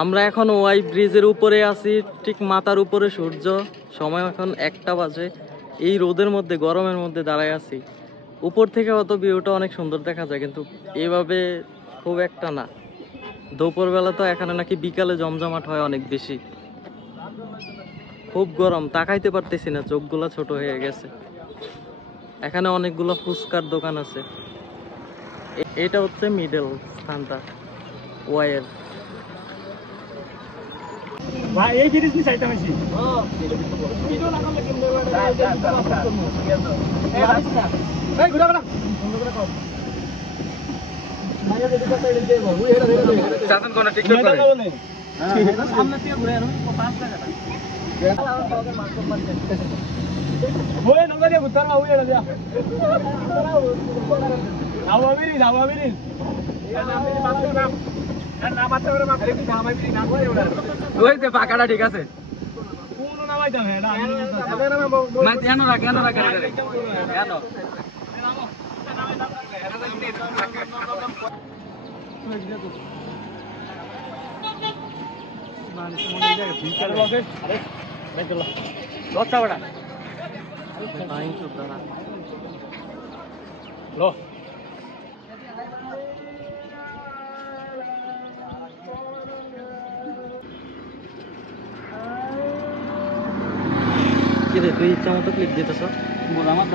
আমরা এখন ওয়াই ব্রিজের উপরে আছি, ঠিক মাথার উপরে সূর্য। সময় এখন 1টা বাজে। এই রোদের মধ্যে, গরমের মধ্যে দাঁড়ায় আছি। উপর থেকে হয়তো ভিউটা অনেক সুন্দর দেখা যায়, কিন্তু এইভাবে খুব একটা না। দুপুরবেলা তো এখানে নাকি বিকালে জমজমাট হয় অনেক বেশি। খুব গরম, তাকাইতে পারতেছি না, চোখগুলো ছোট হয়ে গেছে। এখানে অনেকগুলো ফুচকার দোকান আছে। এটা হচ্ছে মিডল স্থানটা ওয়াইয়ের। ভাই এই ব্রিজ নি চাইতাম আছি ভিডিও লাগালে কেমনে এই ঘুরা না বন্ধ করে কম মাইয়া যদি কথা এলে দেব ওই হেডা হেডা চাতন কোন টিকটক করে হ্যাঁ সামনে থেকে ঘুরে আনো 5 টাকা ওই নঙ্গা দিয়া ভুতার মা ওই হেডা দিয়া আওয়ামিরি না মাথা করে মাথা কি নামাইবি না করে ওরা ওই যে পাকাটা ঠিক আছে কোন নামাইতাম হেডা না কেন রাখ কেন लो কি রে, তুই ইচ্ছা মতো ক্লিক দিতেছ? बोला मत